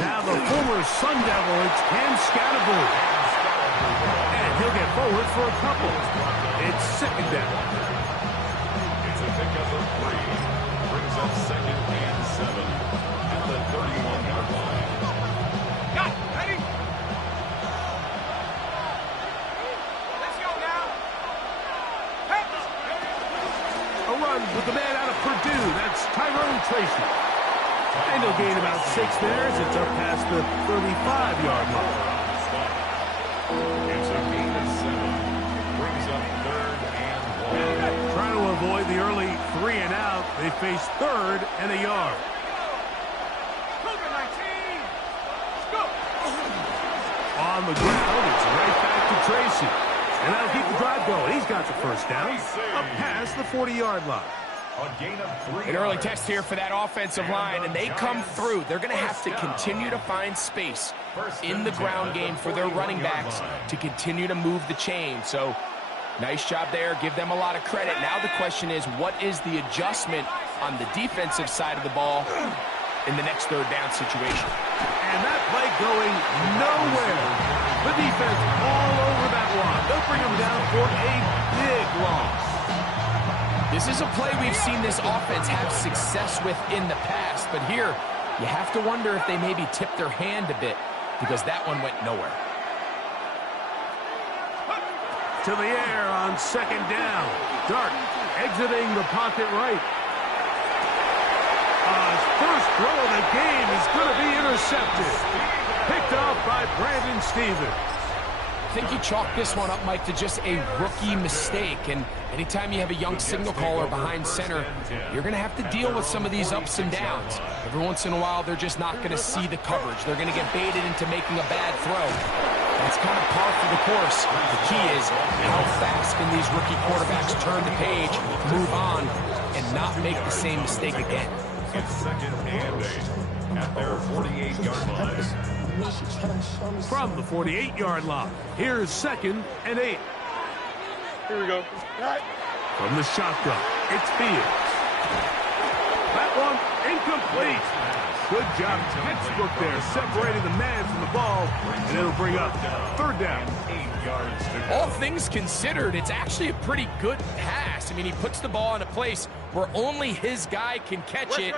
Now the former Sun Devil, it's Cam Scatterbury. And he'll get forward for a couple. It's second down. It's a pickup of 3. Brings up 2nd and 7 at the 31-yard line. Got it. Ready? Let's go now. A run with the man out of Purdue. That's Tyrone Tracy. And he'll gain about 6 there as it's up past the 35-yard line. It's a gain of 7. Brings up 3rd and 1. Trying to avoid the early 3 and out, they face 3rd and a yard. On the ground, it's right back to Tracy. And that'll keep the drive going. He's got the first down up past the 40-yard line. An early test here for that offensive line, and they come through. They're going to have to continue to find space in the ground game for their running backs to continue to move the chain. So, nice job there. Give them a lot of credit. Now the question is, what is the adjustment on the defensive side of the ball in the next 3rd down situation? And that play going nowhere. The defense all over that one. They'll bring him down for a big loss. This is a play we've seen this offense have success with in the past, but here you have to wonder if they maybe tipped their hand a bit because that one went nowhere. To the air on 2nd down. Dart exiting the pocket right. His first throw of the game is going to be intercepted. Picked off by Brandon Stevens. I think you chalk this one up, Mike, to just a rookie mistake. And anytime you have a young signal caller behind center, you're going to have to deal with some of these ups and downs. Every once in a while, they're just not going to see the coverage. They're going to get baited into making a bad throw. That's kind of par for the course. The key is how fast can these rookie quarterbacks turn the page, move on, and not make the same mistake again. It's 2nd and 8 at their 48-yard line. From the 48-yard line, here's 2nd and 8. Here we go. From the shotgun, it's Fields. That one incomplete. Good job, textbook there, separating the man from the ball, and it'll bring up 3rd down. 8 yards to go. All things considered, it's actually a pretty good pass. I mean, he puts the ball in a place where only his guy can catch it.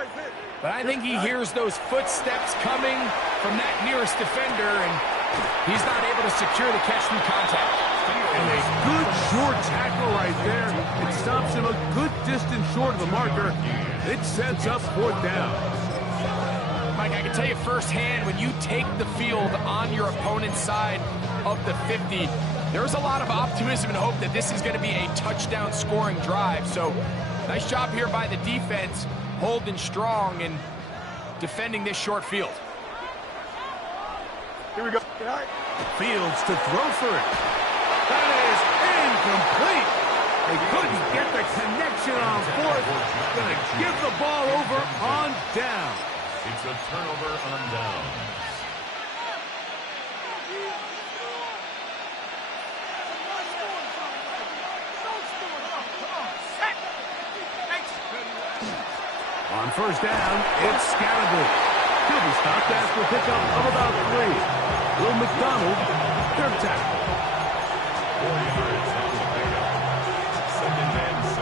But I think he hears those footsteps coming from that nearest defender, and he's not able to secure the catch through contact. And a good short tackle right there. It stops him a good distance short of the marker. It sets up 4th down. Mike, I can tell you firsthand, when you take the field on your opponent's side of the 50, there's a lot of optimism and hope that this is going to be a touchdown scoring drive. So, nice job here by the defense, holding strong and defending this short field. Here we go. Fields to throw for it. That is incomplete. They couldn't get the connection on 4th. Going to give the ball over on down. It's a turnover on down. On 1st down, it's Scatterbury. He'll be stopped after a pickup of about 3. Will McDonald, 3rd tackle. 4 yards on the pickup. 2nd and 6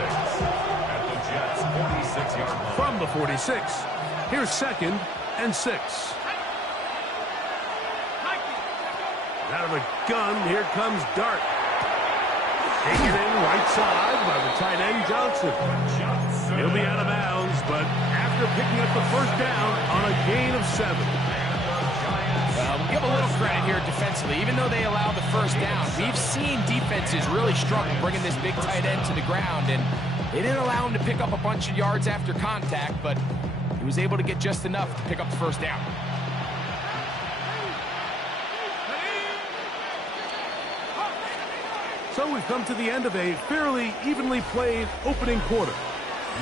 at the Jets' 46-yard line. From the 46, here's 2nd and 6. Out of the gun, here comes Dart. Taken in right side by the tight end Johnson. He'll be out of bounds, but after picking up the 1st down on a gain of 7. We'll give a little credit here defensively. Even though they allow the 1st down, we've seen defenses really struggle bringing this big tight end to the ground, and they didn't allow him to pick up a bunch of yards after contact, but he was able to get just enough to pick up the 1st down. So we've come to the end of a fairly evenly played opening quarter.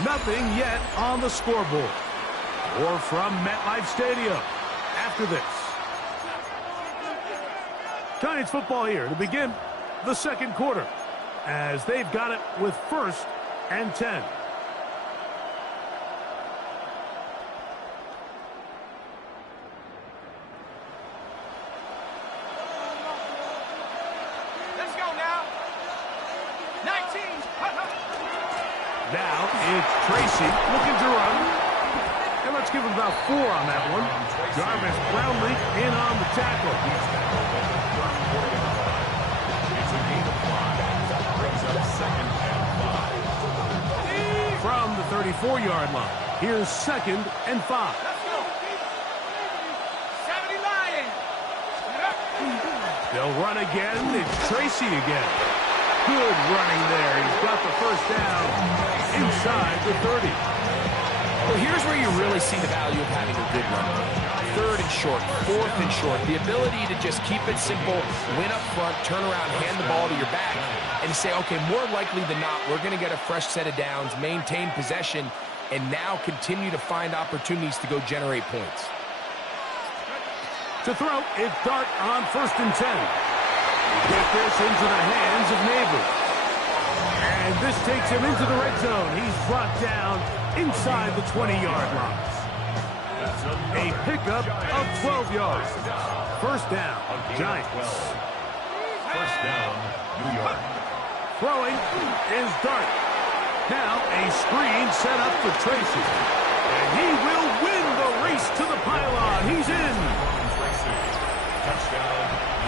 Nothing yet on the scoreboard. Or from MetLife Stadium after this. Giants football here to begin the 2nd quarter as they've got it with 1st and 10. Now it's Tracy looking to run. And let's give him about 4 on that one. Jarvis Brownlee in on the tackle. It's a gain of 5. Brings up second and 5. From the 34-yard line, here's second and 5. Let's go. 70 Lions. They'll run again. It's Tracy again. Good running there. He's got the first down inside the 30. Well, here's where you really see the value of having a good run. 3rd and short, 4th and short. The ability to just keep it simple, win up front, turn around, hand the ball to your back, and say, okay, more likely than not, we're going to get a fresh set of downs, maintain possession, and now continue to find opportunities to go generate points. To throw, it's Dart on 1st and 10. Get this into the hands of Neighbors. And this takes him into the red zone. He's brought down inside the 20-yard line. A pickup of 12 yards. First down, Giants. First down, New York. Throwing is Dart. Now a screen set up for Tracy. And he will win the race to the pylon. He's in. Touchdown.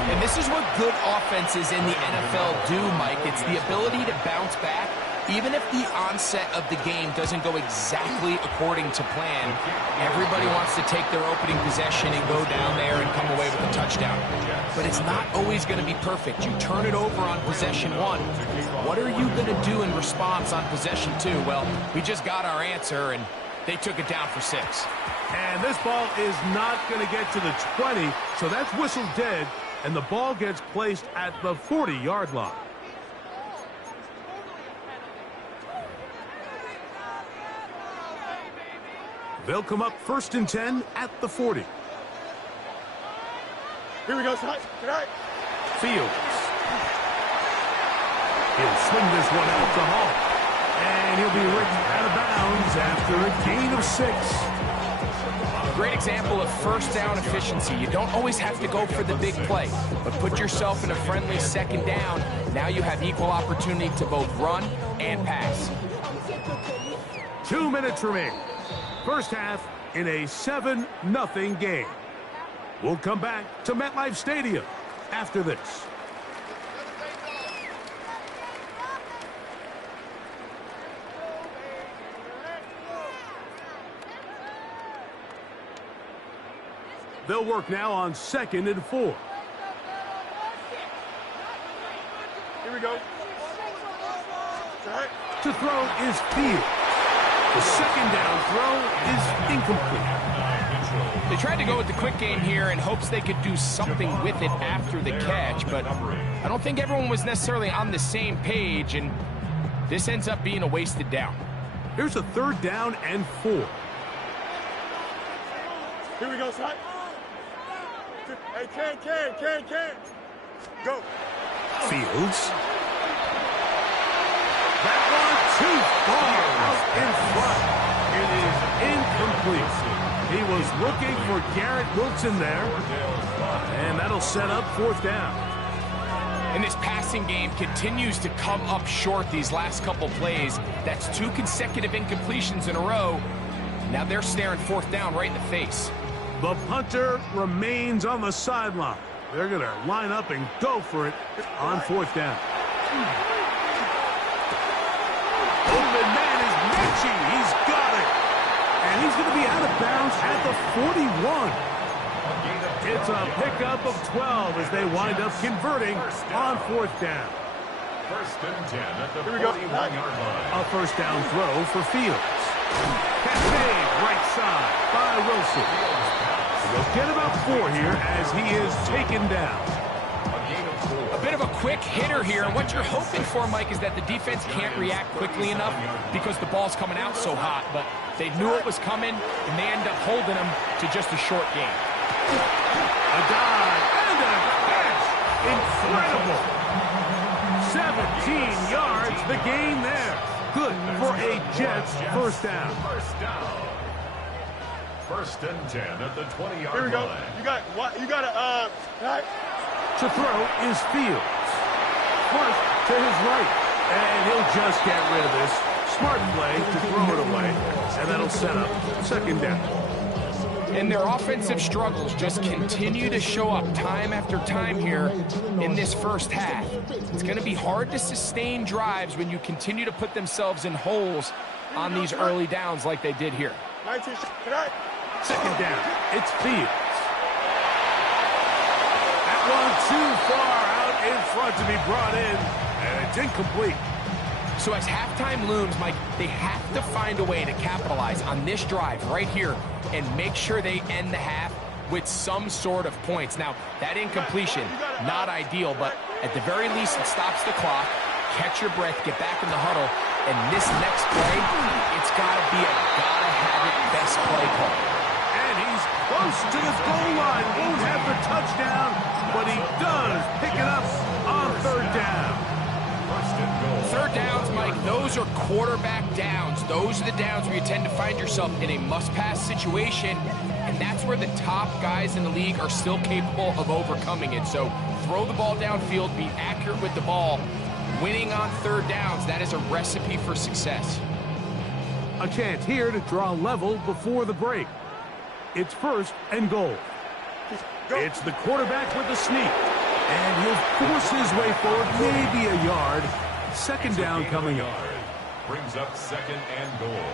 And this is what good offenses in the NFL do, Mike. It's the ability to bounce back, even if the onset of the game doesn't go exactly according to plan. Everybody wants to take their opening possession and go down there and come away with a touchdown. But it's not always going to be perfect. You turn it over on possession 1. What are you going to do in response on possession 2? Well, we just got our answer, and they took it down for 6. And this ball is not going to get to the 20, so that's whistled dead, and the ball gets placed at the 40-yard line. They'll come up 1st and 10 at the 40. Here we go, son. Tonight. Fields. He'll swing this one out to Hall. And he'll be ripped out of bounds after a gain of 6. A great example of first down efficiency. You don't always have to go for the big play, but put yourself in a friendly second down. Now you have equal opportunity to both run and pass. 2 minutes remaining. First half in a 7-0 game. We'll come back to MetLife Stadium after this. They'll work now on 2nd and 4. Here we go. Tonight. To throw is Fields. The second down throw is incomplete. They tried to go with the quick game here in hopes they could do something with it after the catch, but I don't think everyone was necessarily on the same page, and this ends up being a wasted down. Here's a 3rd down and 4. Here we go, son. Hey, can. Go. Fields. That one too far out in front. It is incomplete. He was looking for Garrett Wilson there. And that'll set up 4th down. And this passing game continues to come up short these last couple plays. That's 2 consecutive incompletions in a row. Now they're staring 4th down right in the face. The punter remains on the sideline. They're going to line up and go for it on 4th down. Open man is Mechie. He's got it. And he's going to be out of bounds at the 41. It's a pickup of 12 as they wind up converting on 4th down. 1st and 10 at the 41-yard line. A first down throw for Fields. Cascade right side by Wilson. They'll get about 4 here as he is taken down. A bit of a quick hitter here. And what you're hoping for, Mike, is that the defense can't react quickly enough because the ball's coming out so hot. But they knew it was coming, and they end up holding them to just a short game. A dive and a catch. Incredible. 17 yards, the gain there. Good for a Jets first down. 1st and 10 at the 20-yard line. Here we go. You got To throw is Fields. First to his right. And he'll just get rid of this. Smart play to throw it away. And that'll set up second down. And their offensive struggles just continue to show up time after time here in this first half. It's going to be hard to sustain drives when you continue to put themselves in holes on these early downs like they did here. Second down, it's Fields. That one too far out in front to be brought in, and it's incomplete. So as halftime looms, Mike, they have to find a way to capitalize on this drive right here and make sure they end the half with some sort of points. Now, that incompletion, not ideal, but at the very least, it stops the clock. Catch your breath, get back in the huddle, and this next play, it's got to be a gotta-have-it best play call. And he's close to the goal line. Won't have the touchdown, but he does pick it up on third down. Third downs, Mike, those are quarterback downs. Those are the downs where you tend to find yourself in a must-pass situation, and that's where the top guys in the league are still capable of overcoming it. So throw the ball downfield, be accurate with the ball. Winning on third downs, that is a recipe for success. A chance here to draw level before the break. It's first and goal. It's the quarterback with the sneak. And he'll force his way forward, maybe a yard. Second down coming up. Brings up second and goal.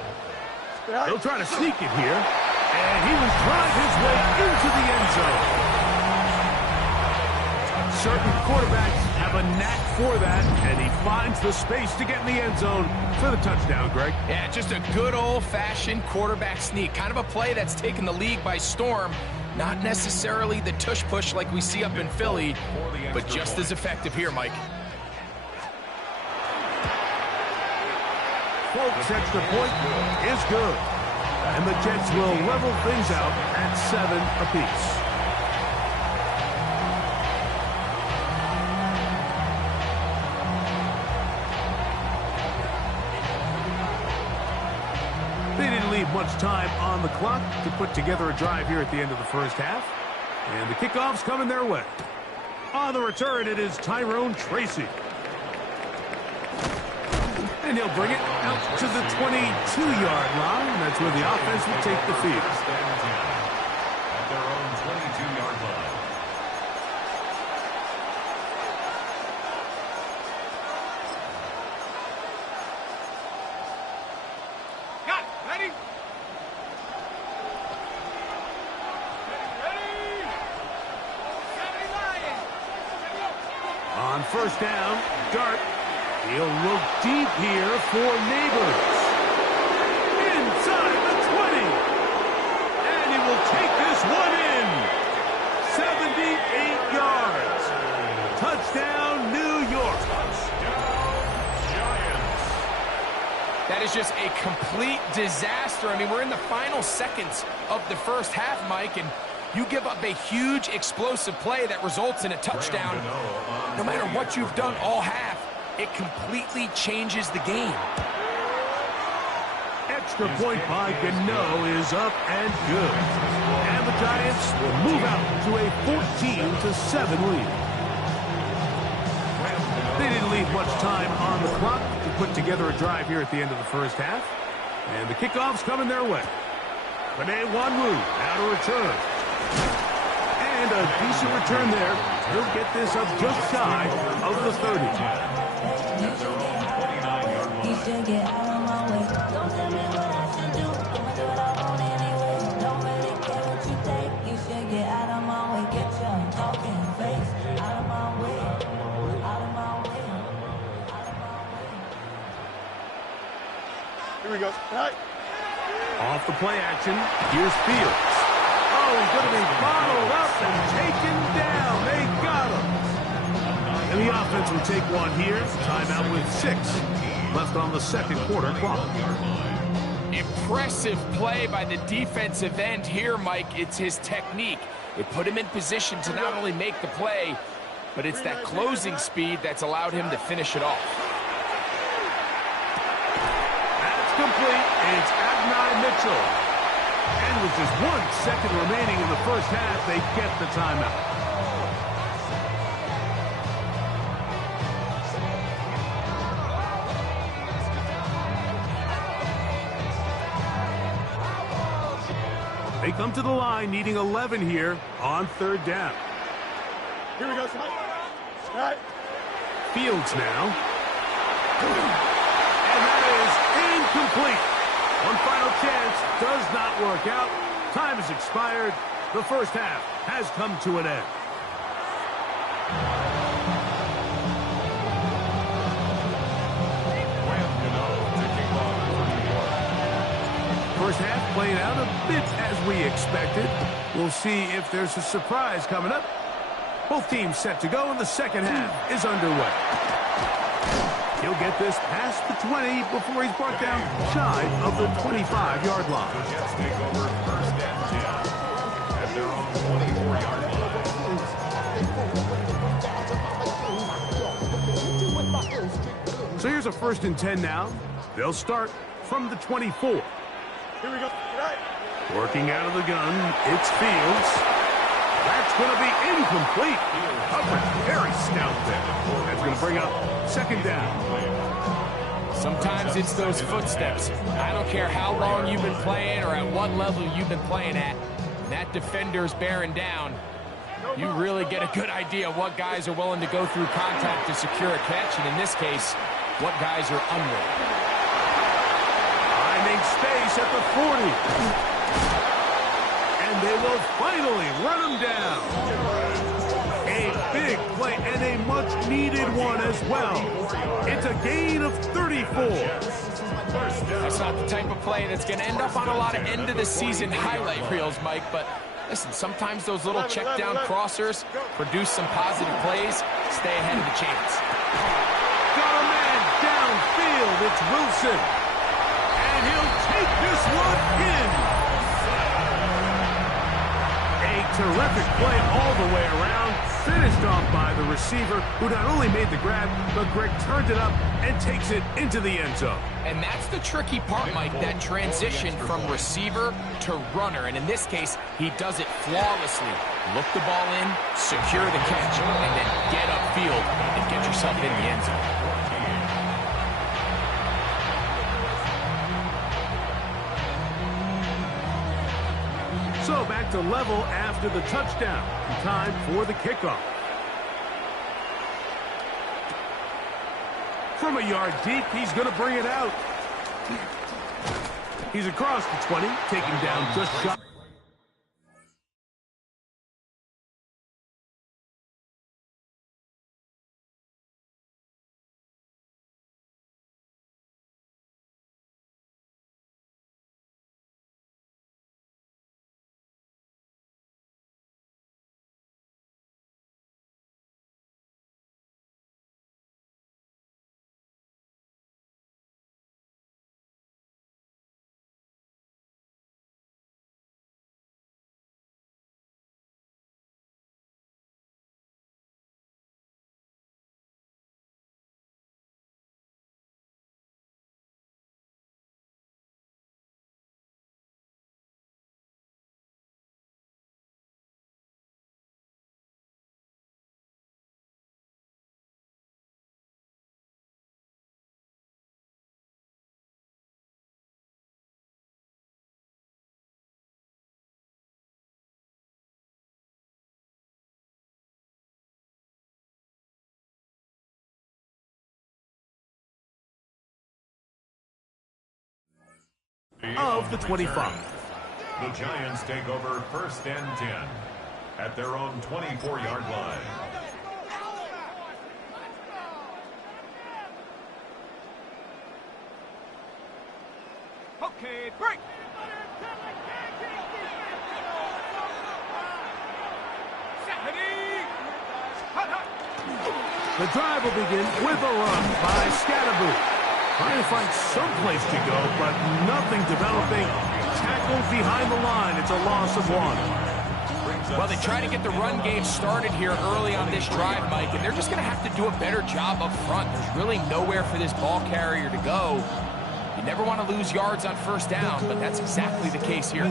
He'll try to sneak it here. And he will drive his way into the end zone. Certain quarterbacks have a knack for that, and he finds the space to get in the end zone for the touchdown, Greg. Yeah, just a good old-fashioned quarterback sneak. Kind of a play that's taken the league by storm. Not necessarily the tush-push like we see up in Philly, but just as effective here, Mike. Folks, extra point is good. And the Jets will level things out at 7 apiece. They didn't leave much time on the clock to put together a drive here at the end of the first half. And the kickoff's coming their way. On the return, it is Tyrone Tracy. And he'll bring it out to the 22-yard line. That's where the offense will take the field. At their own 22-yard line. Got it. Ready? On first down, Dart. He'll look deep here for Neighbors. Inside the 20. And he will take this one in. 78 yards. Touchdown, New York. That is just a complete disaster. I mean, we're in the final seconds of the first half, Mike, and you give up a huge explosive play that results in a touchdown. No matter what you've done all half, it completely changes the game. Extra point by Gano is up and good. And the Giants will move out to a 14-7 lead. They didn't leave much time on the clock to put together a drive here at the end of the first half. And the kickoff's coming their way. Panay Wanwu now to return. And a decent return there. He'll get this up just shy of the 30. You should get out of my way. Don't tell me what I should do. I'ma do what I want anyway. Don't really care what you think. You should get out of my way. Get your talking face out of my way. Out of my way. Out of my way. Here we go. Right. Off the play action, here's Fields. Oh, he's going to be bottled up and taken down. They got him. And the offense will take one here. Timeout with 6 left on the second quarter clock. Impressive play by the defensive end here, Mike. It's his technique. It put him in position to not only make the play, but it's that closing speed that's allowed him to finish it off. That's complete. It's Adonai Mitchell. And with just 1 second remaining in the first half, they get the timeout. They come to the line needing 11 here on third down. Here we go. All right. Fields now. And that is incomplete. One final chance does not work out. Time has expired. The first half has come to an end. First half playing out a bit as we expected. We'll see if there's a surprise coming up. Both teams set to go, and the second half is underway. He'll get this past the 20 before he's brought down shy of the 25-yard line. The Jets take over first and 10 at their own 24-yard line. So here's a first and 10 now. They'll start from the 24. Here we go. Right. Working out of the gun, it's Fields. That's going to be incomplete. Coverage very stout there. That's going to bring up second down. Sometimes it's those footsteps. I don't care how long you've been playing or at what level you've been playing at. When that defender's bearing down, you really get a good idea of what guys are willing to go through contact to secure a catch, and in this case, what guys are unwilling. Finding space at the 40. And they will finally run him down. A big play and a much-needed one as well. It's a gain of 34. That's not the type of play that's going to end up on a lot of end-of-the-season highlight reels, Mike, but listen, sometimes those little check-down crossers produce some positive plays. Stay ahead of the chance. Got a man downfield. It's Wilson. And he'll take this one in. A terrific play all the way around. Finished off by the receiver, who not only made the grab, but Greg turned it up and takes it into the end zone. And that's the tricky part, Mike, that transition from receiver to runner. And in this case, he does it flawlessly. Look the ball in, secure the catch, and then get upfield and get yourself in the end zone. So back to level after the touchdown. Time for the kickoff. From a yard deep, he's going to bring it out. He's across the 20, taking down just shot. Of the 25. The Giants take over first and 10 at their own 24-yard line. Okay, break. The drive will begin with a run by Scatterboot. Trying to find some place to go, but nothing developing. Tackled behind the line. It's a loss of one. Well, they try to get the run game started here early on this drive, Mike, and they're just going to have to do a better job up front. There's really nowhere for this ball carrier to go. You never want to lose yards on first down, but that's exactly the case here.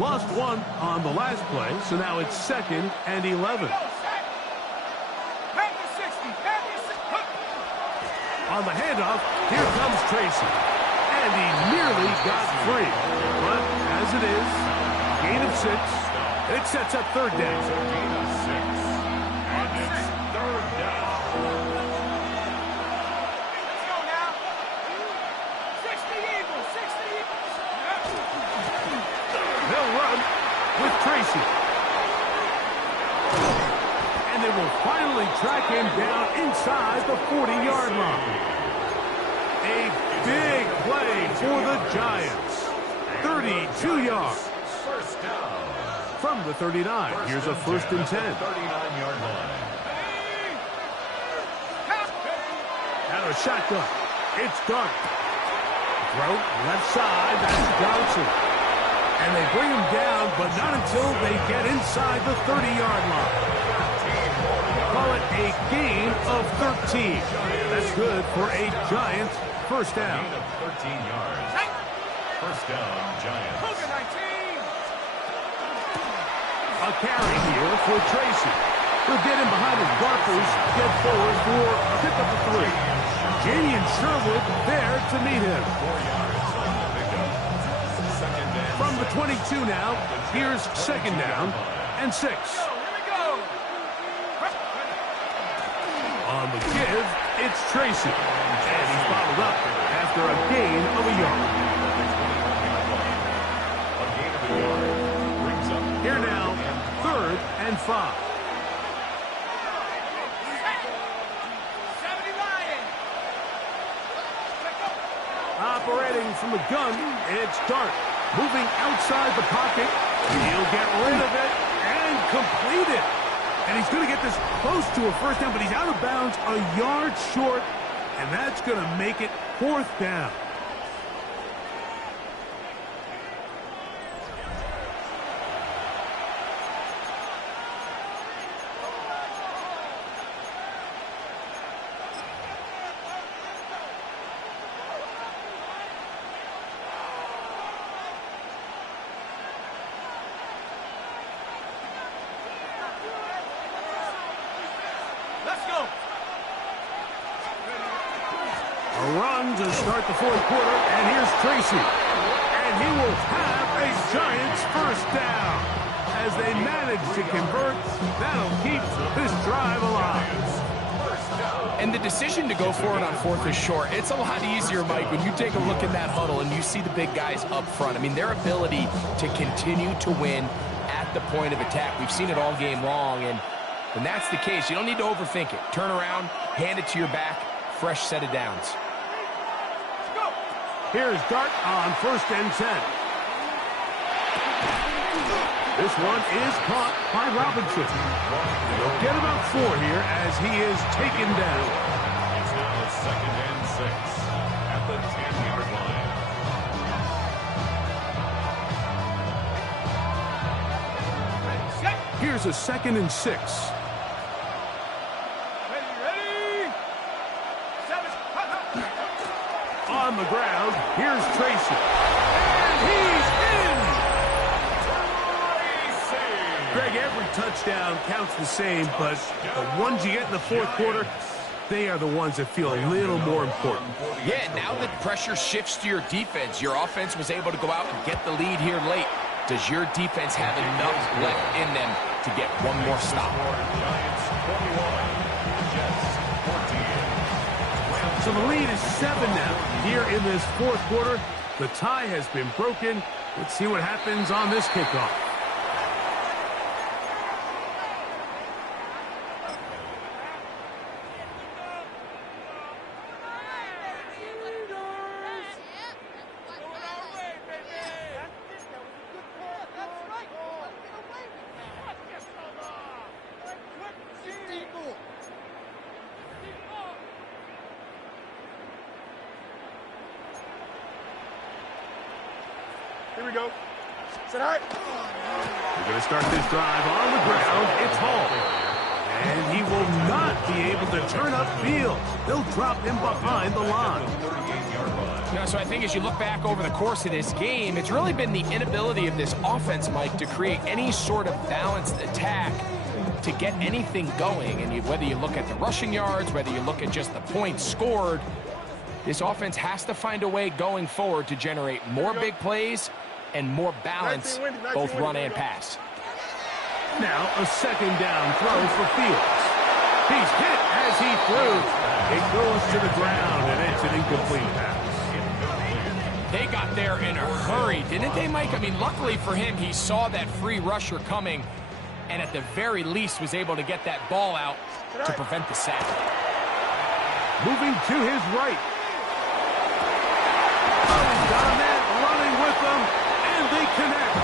Lost one on the last play, so now it's 2nd and 11. On the handoff, here comes Tracy. And he nearly got free. But as it is, gain of 6. It sets up third down. Gain of 6. And it's third down. Let's go now. 60 Eagles, 60 Eagles. They'll run with Tracy. And they will finally track him down inside the 40-yard line. A big play for the Giants. 32 yards. First down. From the 39, here's a first and 10. 39-yard line. Out of shotgun. It's Dart. Throw left side. That's Johnson. And they bring him down, but not until they get inside the 30-yard line. Call it a gain of 13. That's good for a Giants first down. Gain of 13 yards. First down, Giants. A carry here for Tracy. He'll get in behind his blockers, get forward for a pickup of 3. Janian Sherwood there to meet him. 4 yards on the pickup. Second and From the 22 now, here's second down and 6. On the give, it's Tracy. And he's bottled up after a gain of a yard. a gain of a yard. Brings up Here now, third and 5. Operating from the gun, it's Dart. Moving outside the pocket. He'll get rid of it and complete it. And he's going to get this close to a first down, but he's out of bounds a yard short, and that's going to make it fourth down. A run to start the fourth quarter, and here's Tracy. And he will have a Giants first down. As they manage to convert, that'll keep this drive alive. And the decision to go for it on fourth is short. It's a lot easier, Mike, when you take a look in that huddle and you see the big guys up front. I mean, their ability to continue to win at the point of attack. We've seen it all game long, and when that's the case, you don't need to overthink it. Turn around, hand it to your back, fresh set of downs. Here's Dart on first and 10. This one is caught by Robinson. They'll get about 4 here as he is taken down. It's now second and 6 at the 10-yard line. Here's a second and 6. On the ground, here's Tracy. And he's in! Greg, every touchdown counts the same, but the ones you get in the fourth quarter, they are the ones that feel a little more important. Yeah, now that pressure shifts to your defense, your offense was able to go out and get the lead here late. Does your defense have enough left in them to get one more stop? Giants 21, Jets 14. So the lead is 7 now. Here in this fourth quarter, the tie has been broken. Let's see what happens on this kickoff. Here we go. Sit high. We're going to start this drive on the ground. It's Hall. And he will not be able to turn upfield. They'll drop him behind the line. So I think as you look back over the course of this game, it's really been the inability of this offense, Mike, to create any sort of balanced attack to get anything going. And whether you look at the rushing yards, whether you look at just the points scored, this offense has to find a way going forward to generate more big plays and more balance, both run and pass. Now a second down throw for Fields. He's hit as he throws. It goes to the ground, and it's an incomplete pass. They got there in a hurry, didn't they, Mike? I mean, luckily for him, he saw that free rusher coming, and at the very least was able to get that ball out to prevent the sack. Moving to his right. Oh, he's got a man running with them, and they connect.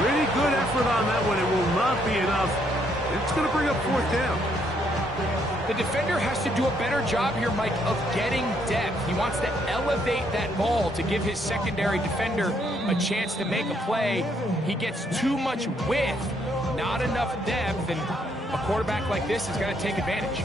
Pretty good effort on that one. It will not be enough. It's going to bring up fourth down. The defender has to do a better job here, Mike, of getting depth. He wants to elevate that ball to give his secondary defender a chance to make a play. He gets too much width, not enough depth, and a quarterback like this is going to take advantage.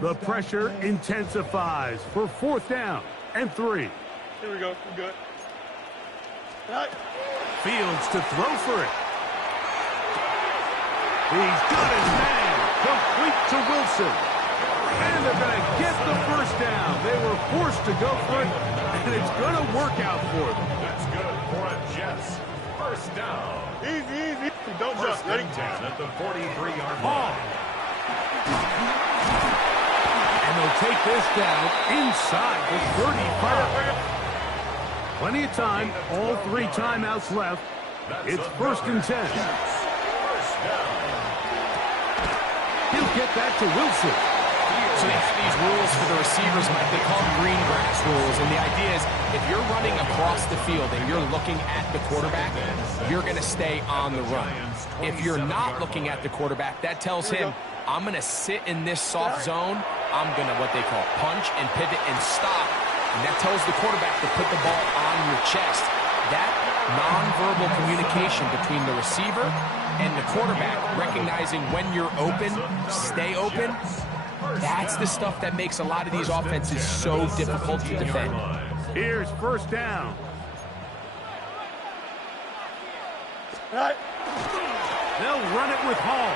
The pressure intensifies for fourth down and 3. Here we go. We're good. Fields to throw for it. He's got his man. Complete to Wilson. And they're going to get the first down. They were forced to go for it, and it's going to work out for them. That's good for a Jets. First down. Easy. Don't First jump. Ready? and 10 at the 43-yard Ball. line. And they'll take this down inside the 35. Plenty of time. All 3 timeouts left. It's first and 10. First down. He'll get that to Wilson. So they have these rules for the receivers, Mike. They call them green grass rules. And the idea is if you're running across the field and you're looking at the quarterback, you're going to stay on the run. If you're not looking at the quarterback, that tells him, I'm going to sit in this soft zone. I'm going to what they call punch and pivot and stop. And that tells the quarterback to put the ball on your chest. That nonverbal communication between the receiver and the quarterback, recognizing when you're open, stay open, that's the stuff that makes a lot of these offenses so difficult to defend. Here's first down. They'll run it with Hall.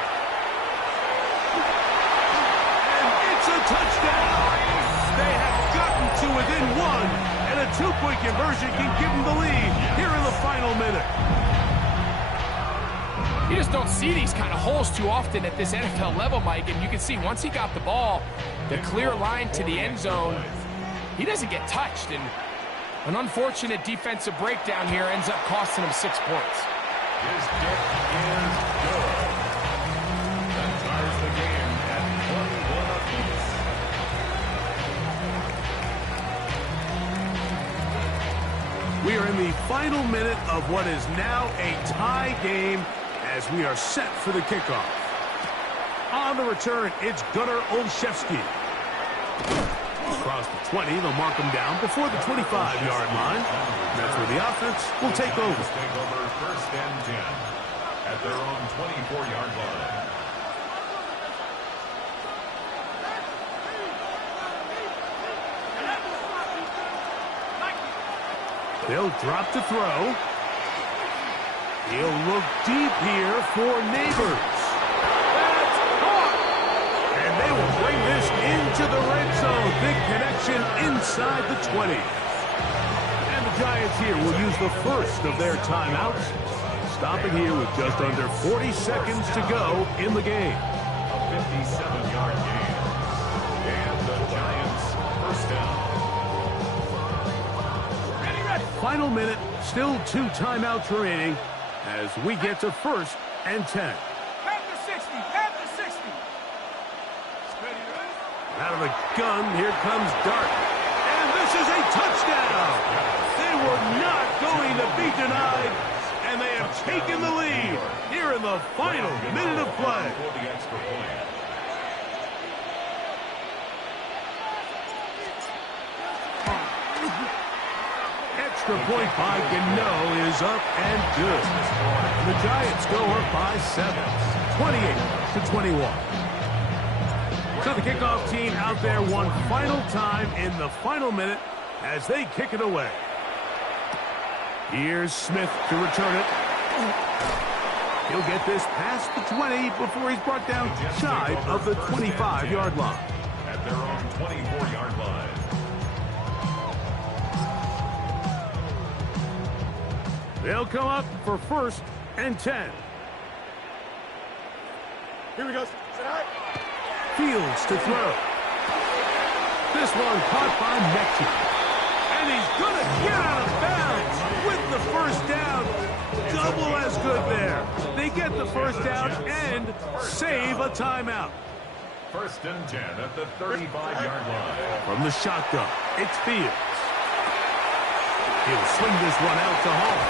And it's a touchdown. They have gotten to within 1, and a 2-point conversion can give them the lead here in the final minute. You just don't see these kind of holes too often at this NFL level, Mike, and you can see once he got the ball, the clear line to the end zone, he doesn't get touched, and an unfortunate defensive breakdown here ends up costing him 6 points. His kick is good. That ties the game at 21 apiece. We are in the final minute of what is now a tie game as we are set for the kickoff. On the return, it's Gunnar Olszewski. Across the 20, they'll mark him down before the 25-yard line. That's where the offense will take over. Take over first and 10 at their own 24-yard line. They'll drop to throw. He'll look deep here for Neighbors. That's caught! And they will bring this into the red zone. Big connection inside the 20. And the Giants here will use the first of their timeouts. Stopping here with just under 40 seconds to go in the game. A 57-yard gain. And the Giants first down. Final minute, still 2 timeouts remaining as we get to first and 10. Pat the 60. Pat the 60. Out of the gun, here comes Dart. And this is a touchdown. They were not going to be denied, and they have taken the lead here in the final minute of play. For the extra point. Extra point by Gano is up and good. The Giants go up by 7, 28-21. So the kickoff team out there one final time in the final minute as they kick it away. Here's Smith to return it. He'll get this past the 20 before he's brought down shy of the 25-yard line. At their own 24-yard line. They'll come up for 1st and 10. Here we go. Fields to throw. This one caught by Mechie. And he's going to get out of bounds with the first down. Double as good there. They get the first down and save a timeout. 1st and 10 at the 35-yard line. From the shotgun, it's Fields. He'll swing this one out to home.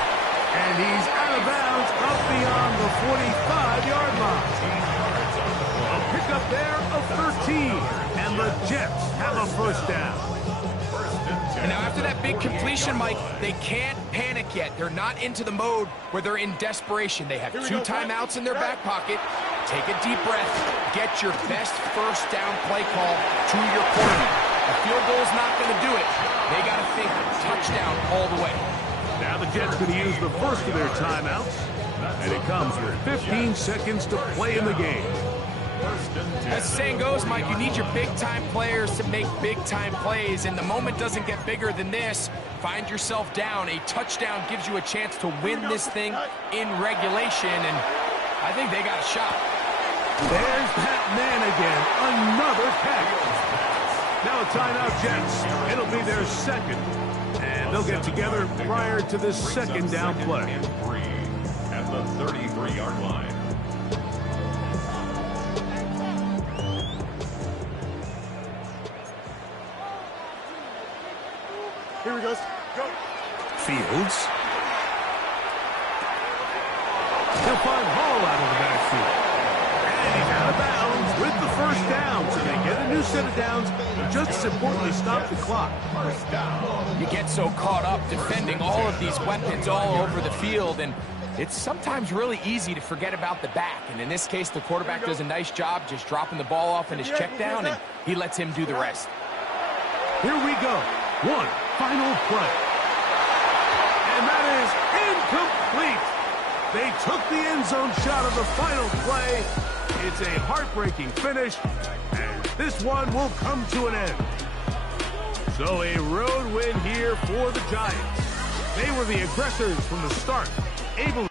And he's out of bounds up beyond the 45-yard line. A pickup there of 13. And the Jets have a first down. And now after that big completion, Mike, they can't panic yet. They're not into the mode where they're in desperation. They have 2 timeouts in their back pocket. Take a deep breath. Get your best first down play call to your quarterback. A field goal is not going to do it. They got to think touchdown all the way. Now the Jets going to use the first of their timeouts. And it comes with 15 seconds to play in the game. As the saying goes, Mike, you need your big-time players to make big-time plays, and the moment doesn't get bigger than this. Find yourself down. A touchdown gives you a chance to win this thing in regulation, and I think they got a shot. There's that man again. Another catch. Now a timeout, Jets. It'll be their second, and they'll get together prior to this second down play. At the 33-yard line. Here we go. Go. Fields. He'll find Hall out of the backfield. And he's out of bounds with the first down. So they get a new set of downs. Just as importantly, stop the clock. You get so caught up defending all of these weapons all over the field, and it's sometimes really easy to forget about the back. And in this case, the quarterback does a nice job just dropping the ball off in his check down, and he lets him do the rest. Here we go. One final play. And that is incomplete. They took the end zone shot of the final play. It's a heartbreaking finish, and this one will come to an end. So a road win here for the Giants. They were the aggressors from the start, able